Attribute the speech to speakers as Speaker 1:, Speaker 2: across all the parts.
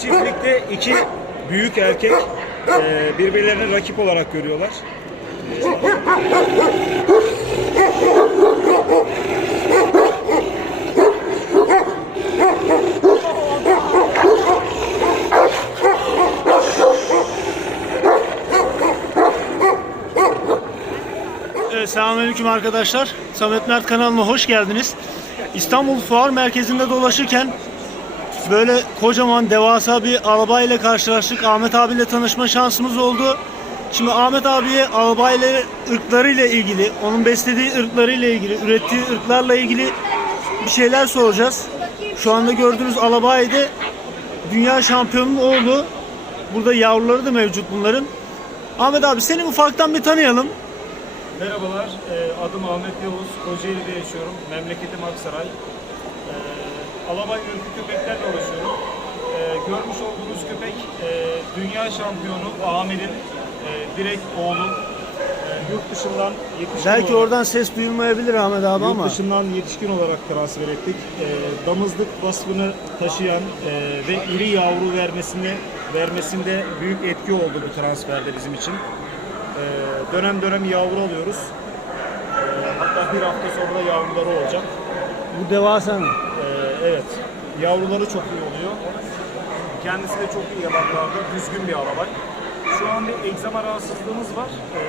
Speaker 1: çiftlikte iki büyük erkek e, birbirlerini rakip olarak görüyorlar.
Speaker 2: Selamünaleyküm arkadaşlar. Samet Mert kanalına hoş geldiniz. İstanbul Fuar Merkezi'nde dolaşırken böyle kocaman devasa bir arabayla karşılaştık. Ahmet abiyle tanışma şansımız oldu. Şimdi Ahmet abiye arabayla ırklarıyla ilgili, onun beslediği ırklarıyla ilgili, ürettiği ırklarla ilgili bir şeyler soracağız. Şu anda gördüğünüz Alabay'de dünya şampiyonunun oğlu. Burada yavruları da mevcut bunların. Ahmet abi seni ufaktan bir tanıyalım.
Speaker 1: Merhabalar, e, adım Ahmet Yavuz, Kocaeli'de yaşıyorum. Memleketim Aksaray. Alabay ırkı köpeklerle uğraşıyorum. E, görmüş olduğunuz köpek e, dünya şampiyonu Amir'in e, direkt oğlu. E, yurt dışından yetişkin
Speaker 2: Belki
Speaker 1: olarak,
Speaker 2: oradan ses duyulmayabilir Ahmet abi
Speaker 1: yurt
Speaker 2: ama.
Speaker 1: dışından yetişkin olarak transfer ettik. E, damızlık vasfını taşıyan e, ve iri yavru vermesini vermesinde büyük etki oldu bu transferde bizim için. E, dönem dönem yavru alıyoruz. E, hatta bir hafta sonra da yavruları olacak.
Speaker 2: Bu devasa mı?
Speaker 1: Evet, yavruları çok iyi oluyor. Kendisi de çok iyi yalanlarda, düzgün bir alabay. Şu an bir egzama rahatsızlığımız var. E,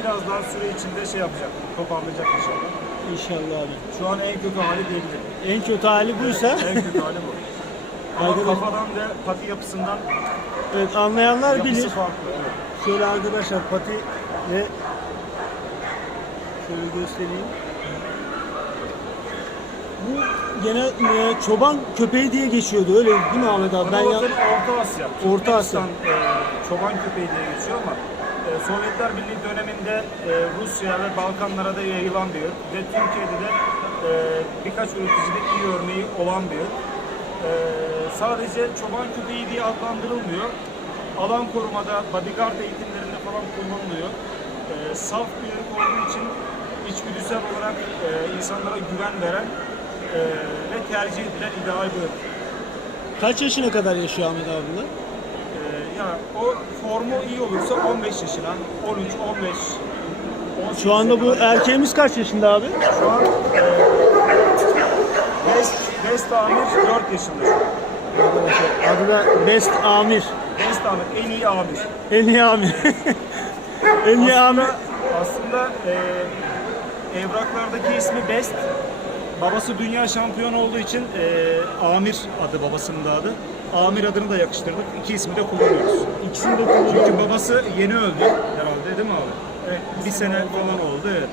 Speaker 1: biraz daha süre içinde şey yapacak, toparlayacak inşallah.
Speaker 2: İnşallah abi.
Speaker 1: Şu an en kötü hali diyebilirim.
Speaker 2: En kötü hali buysa
Speaker 1: En kötü hali bu. Ama
Speaker 2: Arkadaş-
Speaker 1: kafadan ve pati yapısından
Speaker 2: evet, anlayanlar
Speaker 1: yapısı
Speaker 2: bilir.
Speaker 1: farklı. Evet.
Speaker 2: Şöyle arkadaşlar pati ve şöyle göstereyim. Bu gene e, çoban köpeği diye geçiyordu öyle değil mi Ahmet abi? Ben ya...
Speaker 1: Orta Asya.
Speaker 2: Orta Asya.
Speaker 1: E, çoban köpeği diye geçiyor ama e, Sovyetler Birliği döneminde e, Rusya ve Balkanlara da yayılan bir ırk ve Türkiye'de de e, birkaç üreticide iyi örneği olan bir ırk. E, sadece çoban köpeği diye adlandırılmıyor. Alan korumada, bodyguard eğitimlerinde falan kullanılıyor. E, saf bir ırk olduğu için içgüdüsel olarak e, insanlara güven veren e, ve tercih edilen ideal ırk.
Speaker 2: Kaç yaşına kadar yaşıyor Ahmet abi bunlar?
Speaker 1: Ee, ya o formu iyi olursa 15 yaşına, 13, 15, 18
Speaker 2: Şu anda bu erkeğimiz kaç yaşında abi?
Speaker 1: Şu an e, Best, Best Amir 4 yaşında şu an.
Speaker 2: Arkadaşlar adı da Best Amir.
Speaker 1: Best Amir, en iyi amir.
Speaker 2: En iyi Amir. en iyi Amir.
Speaker 1: Aslında, aslında e, evraklardaki ismi Best. Babası dünya şampiyonu olduğu için e, Amir adı babasının da adı. Amir adını da yakıştırdık. İki ismi de kullanıyoruz.
Speaker 2: İkisini de kullanıyor.
Speaker 1: Çünkü babası yeni öldü herhalde değil mi abi? Evet. Bir sene falan oldu evet.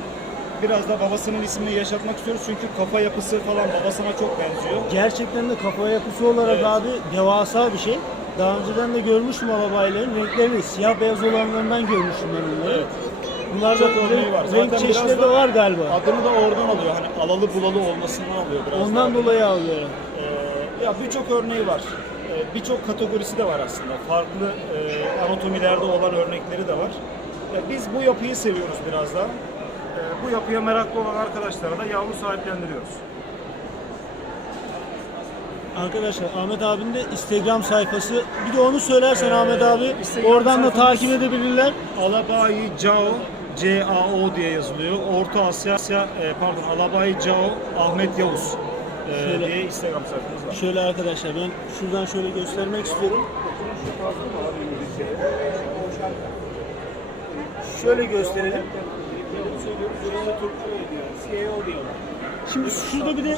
Speaker 1: Biraz da babasının ismini yaşatmak istiyoruz çünkü kafa yapısı falan babasına çok benziyor.
Speaker 2: Gerçekten de kafa yapısı olarak
Speaker 1: Evet.
Speaker 2: abi devasa bir şey. Daha önceden de görmüştüm alabayların renklerini siyah beyaz olanlarından görmüştüm ben bunları.
Speaker 1: Evet.
Speaker 2: Bunlar da
Speaker 1: Çok örneği
Speaker 2: renk,
Speaker 1: var.
Speaker 2: renk
Speaker 1: Zaten
Speaker 2: çeşitleri
Speaker 1: biraz
Speaker 2: de var galiba.
Speaker 1: Adını da oradan alıyor. Hani alalı bulalı olmasından alıyor biraz.
Speaker 2: Ondan
Speaker 1: daha.
Speaker 2: dolayı alıyorum.
Speaker 1: Ee, ya birçok örneği var. Ee, birçok kategorisi de var aslında. Farklı e, anatomilerde olan örnekleri de var. Ee, biz bu yapıyı seviyoruz biraz daha. Ee, bu yapıya meraklı olan arkadaşlara da yavru sahiplendiriyoruz.
Speaker 2: Arkadaşlar Ahmet abinin de Instagram sayfası. Bir de onu söylersen
Speaker 1: Ee,
Speaker 2: Ahmet abi
Speaker 1: Instagram
Speaker 2: oradan da takip edebilirler.
Speaker 1: Alabayi Cao C-A-O diye yazılıyor. Orta Asya, Asya e, pardon Alabayi Cao Ahmet Yavuz e,
Speaker 2: Şöyle.
Speaker 1: diye Instagram sayfamız var.
Speaker 2: Şöyle arkadaşlar ben şuradan şöyle göstermek istiyorum. Şöyle gösterelim. Şimdi şurada bir de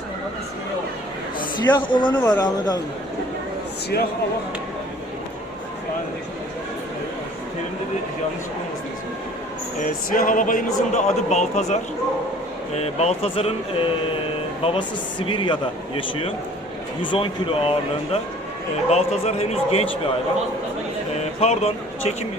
Speaker 2: siyah olanı var Ahmet abi.
Speaker 1: Siyah alan yani terimde bir yanlışlık olmasın ismi. E, siyah alabayımızın da adı Baltazar. E, Baltazar'ın e, babası Sibirya'da yaşıyor. 110 kilo ağırlığında. E, Baltazar henüz genç bir hayvan. E, pardon, çekim e,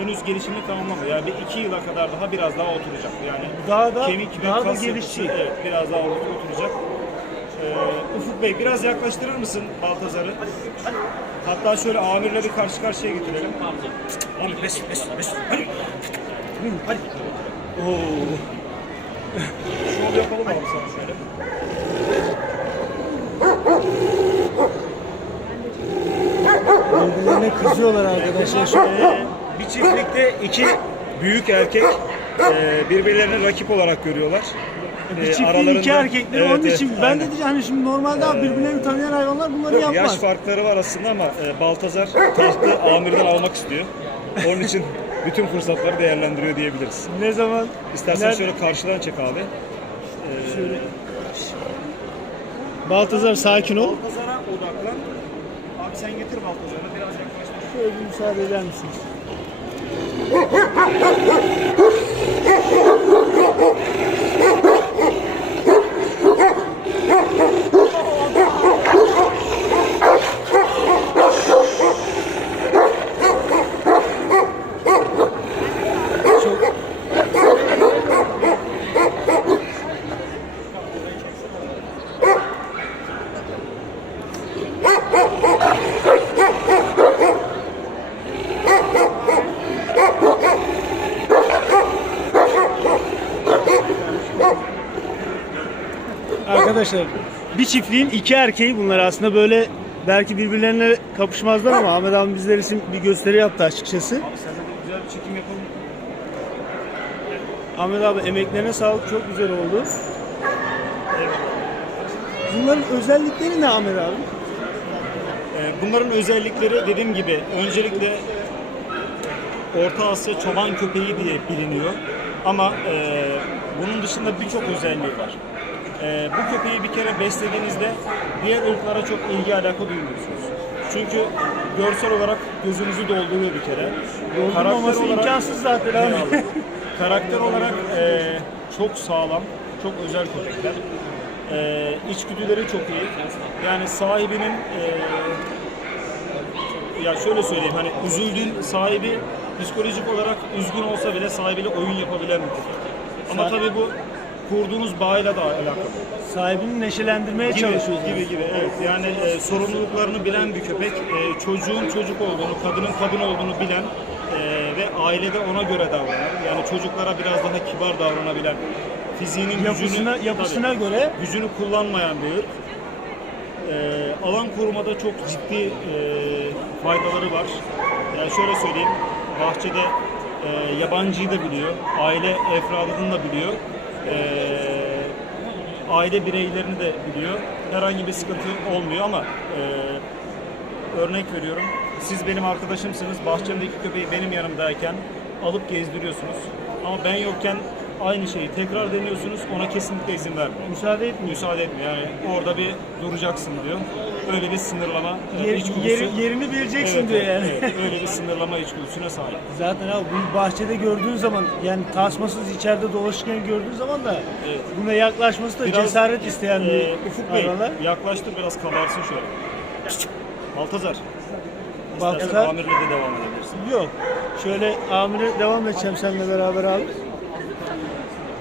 Speaker 1: henüz gelişimini tamamlamıyor. Yani bir iki yıla kadar daha biraz daha oturacak. Yani
Speaker 2: Daha da
Speaker 1: kemik ve
Speaker 2: daha da
Speaker 1: kas
Speaker 2: gelişecek.
Speaker 1: yapısı, evet, biraz daha oturacak. Ee, Ufuk Bey biraz yaklaştırır mısın Baltazar'ı? Hatta şöyle amirle bir karşı karşıya getirelim. Amir Mesut Mesut Mesut. Hadi. Hadi. Oo. Şov yapalım abi sana şöyle.
Speaker 2: Birbirlerine kızıyorlar arkadaşlar.
Speaker 1: Ee, şey şöyle bir çiftlikte iki büyük erkek ee, birbirlerini rakip olarak görüyorlar.
Speaker 2: Bir
Speaker 1: Ee,
Speaker 2: çiftliğin
Speaker 1: aralarında-
Speaker 2: iki erkekleri.
Speaker 1: Evet,
Speaker 2: Onun
Speaker 1: evet,
Speaker 2: için ben
Speaker 1: aynen.
Speaker 2: de diyeceğim hani şimdi normalde abi birbirlerini tanıyan hayvanlar bunları
Speaker 1: Yok,
Speaker 2: yapmaz.
Speaker 1: Yaş farkları var aslında ama e, Baltazar tahtı amirden almak istiyor. Onun için bütün fırsatları değerlendiriyor diyebiliriz.
Speaker 2: Ne zaman
Speaker 1: İstersen
Speaker 2: Nerede-
Speaker 1: şöyle karşıdan çek abi.
Speaker 2: Şöyle. Baltazar sakin ol.
Speaker 1: Baltazar'a odaklan. Abi sen getir Baltazar'ı biraz yaklaştır.
Speaker 2: Şöyle bir müsaade eder misiniz? Çok Arkadaşlar bir çiftliğin iki erkeği bunlar aslında böyle belki birbirlerine kapışmazlar ama Ahmet abi bizler için bir gösteri yaptı açıkçası.
Speaker 1: Güzel bir çekim yapalım.
Speaker 2: Ahmet abi emeklerine sağlık çok güzel oldu. Bunların özellikleri ne Ahmet abi?
Speaker 1: Ee, Bunların özellikleri dediğim gibi öncelikle Orta Asya çoban köpeği diye biliniyor. Ama e, bunun dışında birçok özelliği var. E, bu köpeği bir kere beslediğinizde diğer ırklara çok ilgi alaka duymuyorsunuz. Çünkü görsel olarak gözünüzü dolduruyor bir kere.
Speaker 2: Doldurmaması imkansız zaten abi.
Speaker 1: Karakter olarak e, çok sağlam, çok özel köpekler. E, içgüdüleri çok iyi. Yani sahibinin e, ya şöyle söyleyeyim hani üzüldüğün sahibi psikolojik olarak üzgün olsa bile sahibiyle oyun yapabilen bir köpek. Ama tabii bu kurduğunuz bağıyla da alakalı.
Speaker 2: Sahibini neşelendirmeye
Speaker 1: Gibi,
Speaker 2: çalışıyoruz.
Speaker 1: gibi gibi evet. Yani e, sorumluluklarını bilen bir köpek, e, çocuğun çocuk olduğunu, kadının kadın olduğunu bilen e, ve ailede ona göre davranan, yani çocuklara biraz daha kibar davranabilen, fiziğinin
Speaker 2: Yapısına,
Speaker 1: gücünü,
Speaker 2: yapısına
Speaker 1: tabii,
Speaker 2: göre
Speaker 1: gücünü kullanmayan bir ırk. E, alan korumada çok ciddi e, faydaları var. Yani şöyle söyleyeyim, bahçede e, yabancıyı da biliyor, aile efradını da biliyor. E, aile bireylerini de biliyor. Herhangi bir sıkıntı olmuyor ama e, örnek veriyorum. Siz benim arkadaşımsınız. Bahçemdeki köpeği benim yanımdayken alıp gezdiriyorsunuz. Ama ben yokken aynı şeyi tekrar deniyorsunuz. Ona kesinlikle izin vermiyor.
Speaker 2: müsaade etmiyor.
Speaker 1: Müsaade etmiyor. Yani orada bir duracaksın diyor. Öyle bir sınırlama e,
Speaker 2: Yer-
Speaker 1: içgüdüsü.
Speaker 2: yeri- yerini bileceksin
Speaker 1: Evet,
Speaker 2: diyor
Speaker 1: evet,
Speaker 2: yani.
Speaker 1: evet. öyle bir sınırlama içgüdüsüne sahip.
Speaker 2: Zaten abi bu bahçede gördüğün zaman yani tasmasız içeride dolaşırken gördüğün zaman da
Speaker 1: Evet.
Speaker 2: buna yaklaşması da
Speaker 1: Biraz,
Speaker 2: cesaret isteyen bir
Speaker 1: e, Ufuk Bey
Speaker 2: hayvanlar.
Speaker 1: yaklaştır biraz kabarsın şöyle. Baltazar.
Speaker 2: Baltazar.
Speaker 1: Amirle de devam edebilirsin.
Speaker 2: Yok. Şöyle amire devam edeceğim seninle beraber abi.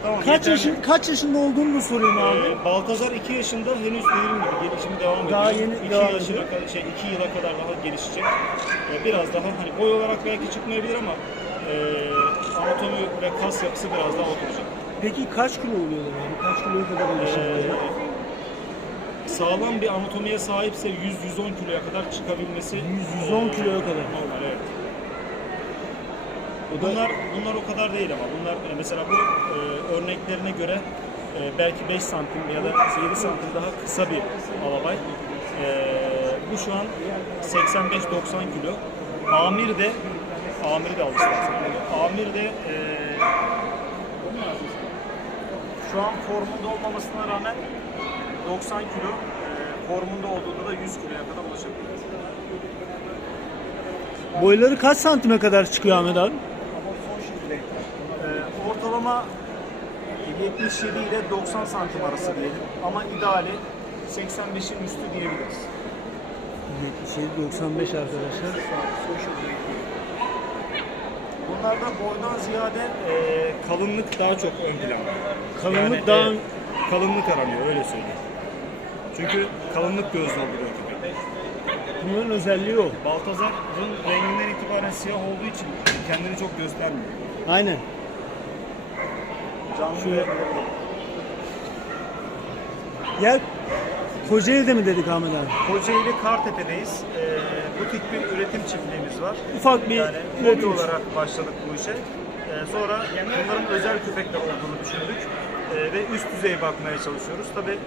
Speaker 1: Tamam,
Speaker 2: Kaç
Speaker 1: yeterli.
Speaker 2: yaşın kaç yaşında olduğunu da sorayım abi.
Speaker 1: Ee, Baltazar 2 yaşında henüz gibi gelişimi devam ediyor.
Speaker 2: Daha yeni
Speaker 1: 2
Speaker 2: devam
Speaker 1: yaşına
Speaker 2: ediyor.
Speaker 1: kadar şey 2 yıla kadar daha gelişecek. Ee, biraz daha hani boy olarak belki çıkmayabilir ama e, anatomi ve kas yapısı biraz daha oturacak.
Speaker 2: Peki kaç kilo oluyorlar abi? Kaç kiloya kadar
Speaker 1: Ee,
Speaker 2: ulaşabiliyor?
Speaker 1: sağlam bir anatomiye sahipse 100-110 kiloya kadar çıkabilmesi
Speaker 2: 100-110 kiloya kadar.
Speaker 1: normal evet.
Speaker 2: O
Speaker 1: Bunlar bunlar o kadar değil ama bunlar e, mesela bu e, örneklerine göre e, belki 5 santim ya da 7 santim daha kısa bir alabay. E, bu şu an 85-90 kilo. Amir de Amir de al istersen. Amir de e, şu an formunda olmamasına rağmen 90 kilo e, formunda olduğunda da 100 kiloya kadar ulaşabilir.
Speaker 2: boyları kaç santime kadar çıkıyor Ahmet abi?
Speaker 1: Ortalama 77 ile 90 santim arası diyelim ama ideali 85'in üstü diyebiliriz.
Speaker 2: 77-95 arkadaşlar.
Speaker 1: Bunlarda boydan ziyade e, kalınlık daha çok ön planda.
Speaker 2: Kalınlık daha
Speaker 1: e, kalınlık aranıyor öyle söyleyeyim. Çünkü kalınlık göz dolduruyor köpek.
Speaker 2: bunların özelliği o.
Speaker 1: Baltazar'ın renginden itibaren siyah olduğu için kendini çok göstermiyor.
Speaker 2: Aynen.
Speaker 1: Ve-
Speaker 2: Yer Kocaeli'de mi dedik Ahmet abi?
Speaker 1: Kocaeli Kartepe'deyiz. Ee, butik bir üretim çiftliğimiz var.
Speaker 2: Ufak bir
Speaker 1: Yani hobi olarak başladık bu işe. Ee, sonra bunların özel köpekler olduğunu düşündük. Ee, ve üst düzey bakmaya çalışıyoruz. Tabi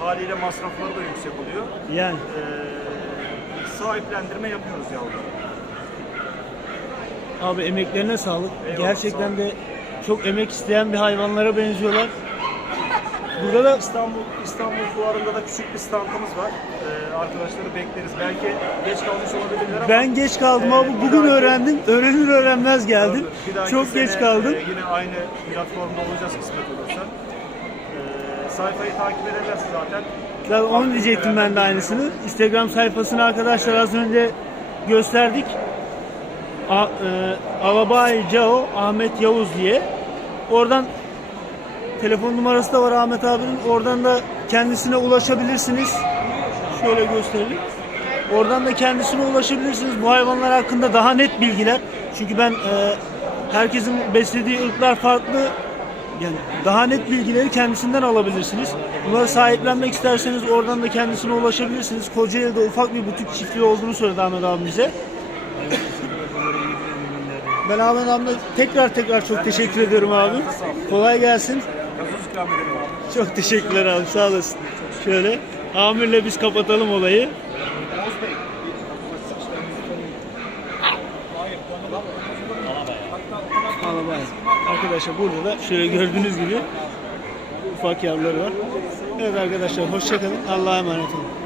Speaker 1: haliyle masrafları da yüksek oluyor.
Speaker 2: Yani
Speaker 1: Ee, sahiplendirme yapıyoruz yavruları.
Speaker 2: abi emeklerine sağlık.
Speaker 1: Eyvallah,
Speaker 2: Gerçekten
Speaker 1: sağ
Speaker 2: de çok emek isteyen bir hayvanlara benziyorlar. Burada da
Speaker 1: İstanbul İstanbul Fuarı'nda da küçük bir standımız var. Ee, arkadaşları bekleriz. Belki geç kalmış olabilirler ama
Speaker 2: ben geç kaldım
Speaker 1: Ee,
Speaker 2: abi.
Speaker 1: bir
Speaker 2: Bugün öğrendim. Öğrenir öğrenmez geldim.
Speaker 1: Bir dahaki
Speaker 2: Çok
Speaker 1: sene,
Speaker 2: geç kaldım.
Speaker 1: e, yine aynı platformda olacağız kısmet olursa. Ee, sayfayı takip ederlerse zaten.
Speaker 2: Zaten onu diyecektim ben de aynısını. Instagram sayfasını arkadaşlar az önce gösterdik. A, e, Alabay Cao Ahmet Yavuz diye. Oradan telefon numarası da var Ahmet abinin. Oradan da kendisine ulaşabilirsiniz. Şöyle gösterelim. Oradan da kendisine ulaşabilirsiniz. Bu hayvanlar hakkında daha net bilgiler. Çünkü ben e, herkesin beslediği ırklar farklı. Yani daha net bilgileri kendisinden alabilirsiniz. Bunları sahiplenmek isterseniz oradan da kendisine ulaşabilirsiniz. Kocaeli'de ufak bir butik çiftliği olduğunu söyledi Ahmet abi bize. Ben Ahmet abime tekrar tekrar çok teşekkür ediyorum abi. Kolay gelsin. Çok teşekkürler abi sağ olasın. Şöyle Amir'le biz kapatalım olayı. Alabay. Arkadaşlar burada da şöyle gördüğünüz gibi ufak yavruları var. Evet arkadaşlar hoşçakalın. Allah'a emanet olun.